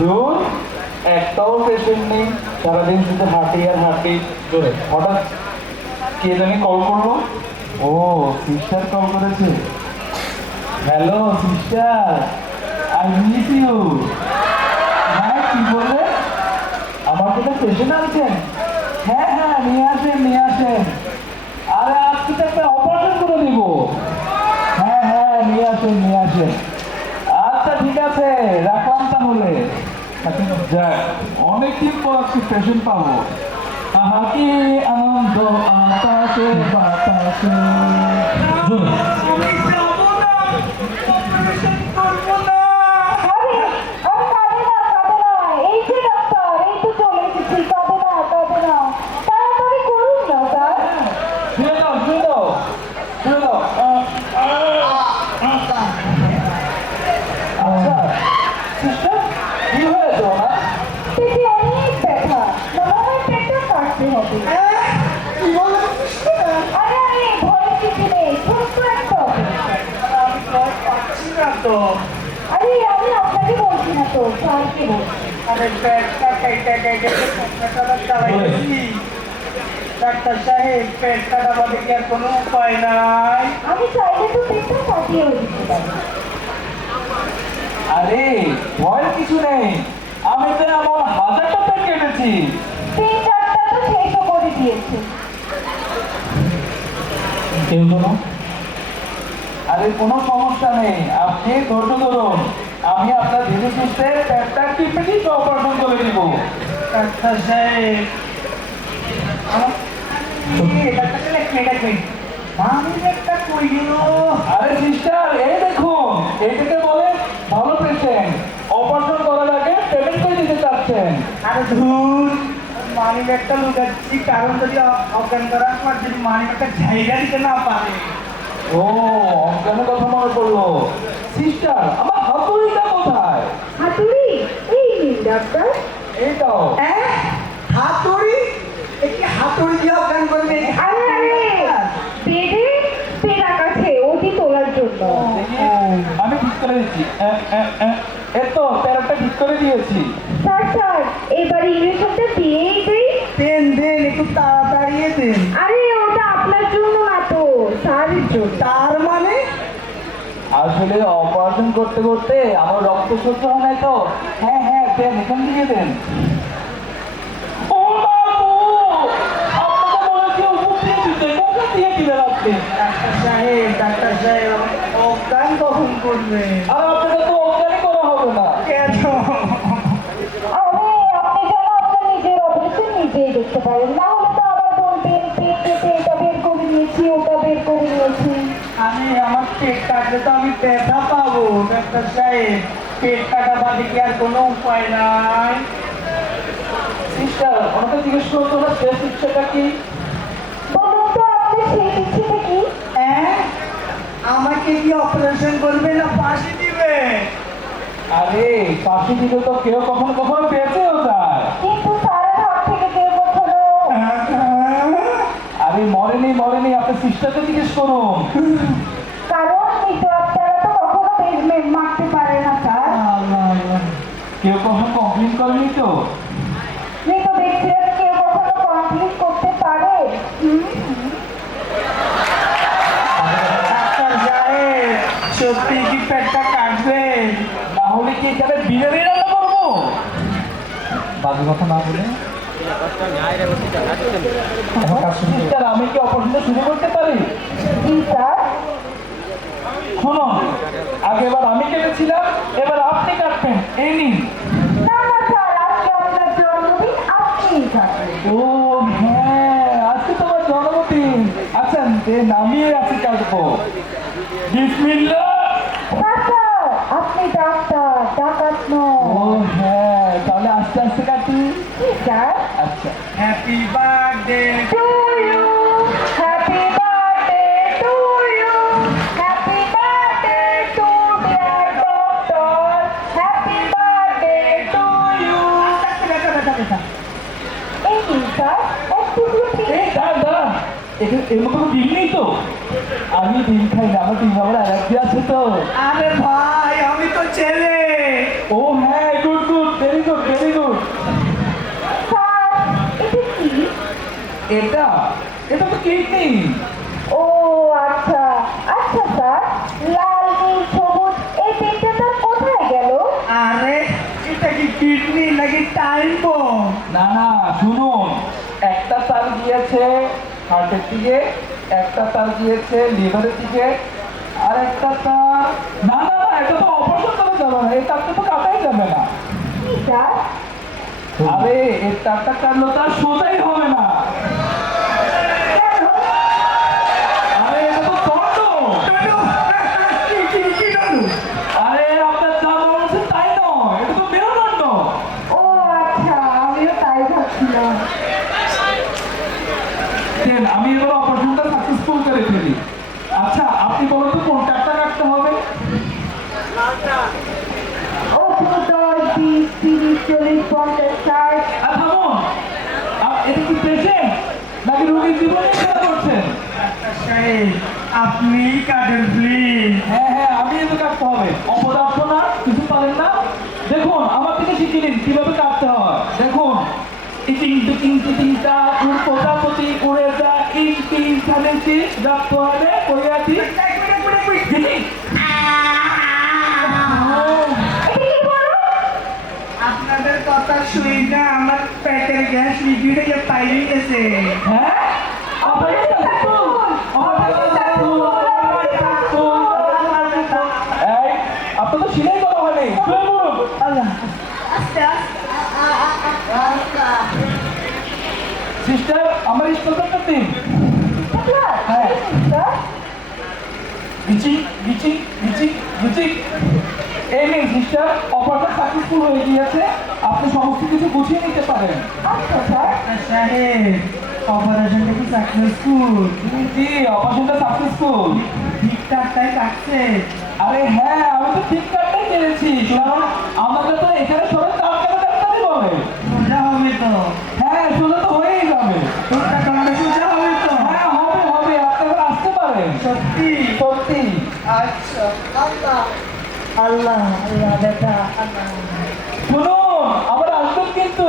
ধুর, একটাও পেশেন্ট নেই সারাদিন শুধু হাঁটি আর হাঁটি হঠাৎ কে জানি কল করল। ও সিস্টার কল করেছে। Hello sister I miss you হ্যাঁ কি বললে? আমার কোথায় পেশেন্ট আনছেন হ্যাঁ হ্যাঁ নিয়ে আসেন নিয়ে আসেন। আরে আজকে তো একটা অপারেশন করে দিব। হ্যাঁ হ্যাঁ নিয়ে আসেন নিয়ে আসেন। আচ্ছা ঠিক আছে যাক অনেকদিন পর আজকে পেশেন্ট পাবো। আহাকে আনন্দ আকাশে বাতাসে জোরে। আরে আরে কাঁদে না কাঁদে না এই যে ডাক্তার এই তো চলে এসেছি কাঁদে না কাঁদে না তাড়াতাড়ি করুন না স্যার শুয়ে দাও শুয়ে দাও শুয়ে দাও আহ, আহ, আচ্ছা সিস্টার কি হয়েছে ওনার পেটে অনেক ব্যথা মনে হয় পেটটা কাটতে হবে আরে আরে ভয়ের কিছু নেই ছোট্ট একটা operation। আরে আমি আপনাকে বলছি না তো স্যারকে বলছি ডাক্তার সাহেব পেট কাটা কি আর কোনো উপায় নাই আমি চাইলে তো পেটটা কাটিয়েও দিতে পারি আরে ভয়ের কিছু নেই আমি তো এমন হাজারটা পেট কেটেছি তিন চারটা তো শেষও করে দিয়েছে কেউ কোনো আরে কোনো সমস্যা নেই। আপনি ধৈর্য ধরুন। আমি আপনার ধীরে সুস্থে পেটটা টিপে টিপে অপারেশন করে দিব ডাক্তার সাহেব। ডাক্তার এক মিনিট, এক মিনিট। মামি একটা কই গেল? আরে সিস্টার এই দেখুন এইটাকে বলে ভালো পেশেন্ট অপারেশন করার আগে পেমেন্ট করে দিতে চাচ্ছেন। আরে ধুর মানি ব্যাগটা লুকাচ্ছি। কারণ যদি অজ্ঞান করার পর যদি মানি ব্যাগটা জায়গা দিতে না পারে। ও অজ্ঞানের কথা মনে পড়ল। সিস্টার আমার হাতুড়িটা কোথায়? হাতুড়ি? এই নিন ডাক্তার। এইটাও হ্যাঁ হাতুড়ি? একটি হাতুড়ি দিয়ে অজ্ঞান করবে আরে আরে বেডে পেরা কাছে ওটি তোলার জন্য। আমি ঠিক করে দিচ্ছি। এ তো তেরোটা ঠিক করে দিয়েছি। স্যার স্যার এবার ইঞ্জেকশনটা দিয়েই দেই। দেন দেন একটু তাড়াতাড়ি দেন আরে ওটা আপনার জন্য না তো তার মানে? আসলে অপারেশন করতে করতে আমার রক্ত সহ্য হয় নাই তো। হ্যাঁ হ্যাঁ দেন এখান থেকে দেন। ডাক্তার সাহেব অজ্ঞান কখন করবে। আমি আমার পেট কাটলে তো আমি ব্যথা পাবো ডাক্তার সাহেব। পেট কাটা বাদে কি আর কোনো উপায় নাই? সিস্টার ওনাকে জিজ্ঞেস করতো না শেষ ইচ্ছাটা কি? হ্যাঁ? আমাকে কি অপারেশন করবে না ফাঁসি দিবে? আরে পাশে দিলে তো কেউ কখনো কখনো বেঁচেও যায় আরে মরেনি মরেনি আপনি সিস্টারকে জিজ্ঞেস করুন। কারণ মৃত আত্মারা তো কখনো বেজমেন্ট মারতে পারে না স্যার। কেউ কখনো কমপ্লেন করেনি তো? মৃত ব্যক্তিরা কেউ কখনো কমপ্লিট করতে পারে। সত্যি কি পেটটা কাটবে? তাহলে কি এখানে বিরিয়ানি রান্না করব? বাজে কথা না বলে। সিস্টার আমি কি অপারেশনটা শুরু করতে পারি? শুনুন আগে এবার আমি কেটেছিলাম এবার আপনি কাটবেন। এই নিন। ও হ্যাঁ আজকে তোমার জন্মদিন। আচ্ছা যে নামিয়ে আছি কাটবো। বিসমিল্লাহ! আপনি ডাক্তার ডাকাত নন ও হ্যাঁ তাহলে আস্তে আস্তে কাটি কি স্যার আচ্ছা happy birthday to you. Happy birthday to you. Happy birthday to dear doctor. Happy birthday to you. এই নিন স্যার এক টুকরো এই দাঁড়া দাঁড়া এর মতো ডিম নেই তো আমি ডিম খাই না আমার ডিম আমার অ্যালার্জি আছে তো আরে ভাই আমি তো ছেলে ও হ্যাঁ কিডনি ও আচ্ছা। আচ্ছা স্যার। লাল নীল সবুজ এই তিনটে তার কোথায় গেল? আরে এটা কি কিডনি নাকি টাইম বোম না না শুনুন। একটা তার দিয়েছে হার্টের দিকে একটা তার দিয়েছে লিভারের দিকে আর একটা তার না না না এটা তো অপারেশন করা যাবে না এই তারটা তো কাটাই যাবে না। কি স্যার? আরে এই তারটা কাটলো তার সোজাই হবে না। আরে আরে আচ্ছা আমি এবার অপারেশনটা সাকসেসফুল করে ফেলি। আচ্ছা আপনি বলুন তো কোন কাটটা কাটতে হবে? দশ বিশ তিরিশ চল্লিশ পঞ্চাশ ষাট থামুন এটা কি পেশেন্ট নাকি রোগীর জীবন করছেন? আপনি কাটেন প্লিজ হ্যাঁ হ্যাঁ আমি এতে কাটতে হবে। অপদার্থ না কিছু পারেন না। দেখুন আমার থেকে শিখিয়ে দিন কীভাবে কাটতে হয়। দেখুন ইটিং টিটিং টিটিংটা উড় প্রজাপতি উড়ে যা ইং টিং খানে চিস ডাক তোয়ালে কইয়াছি টিটিং এটা কি বলো আপনাদের কথা শুই না আমার পেটের গ্যাস লিকুইড হয়ে? পাইলে গেছে হ্যাঁ অপারেশন সাকসেসফুল অপারেশন সাকসেসফুল এই আপনার তো সিলাই করা হয়নি শুয়ে পড়ুন। আল্লাহ। আস্তে সিস্টার আমার হ্যাঁ। এই নিন সিস্টার অপারেশন সাকসেসফুল হয়ে গিয়েছে। আপনি সমস্ত কিছু গুছিয়ে নিতে পারেন। আচ্ছা স্যার। অপারেশনটা কি সাকসেসফুল জি, অপারেশনটা সাকসেসফুল ঠিকঠাকটাই কাটছে আরে হ্যাঁ আমি তো ঠিক কাটটাই পেরেছি কারণ আমাকে তো এখানে সবাই তার কাটা ডাক্তারই বলে সোজা হবে তো হ্যাঁ সোজা তো হয়েই যাবে তোরটা দণ্ডে সোজা হবে তো হ্যাঁ হবে হবে আপনি এবার আসতে পারেন সত্যি সত্যি আচ্ছা আল্লাহ আল্লাহ আল্লাহ বেটা আল্লাহ শুনুন আবার আসবেন কিন্তু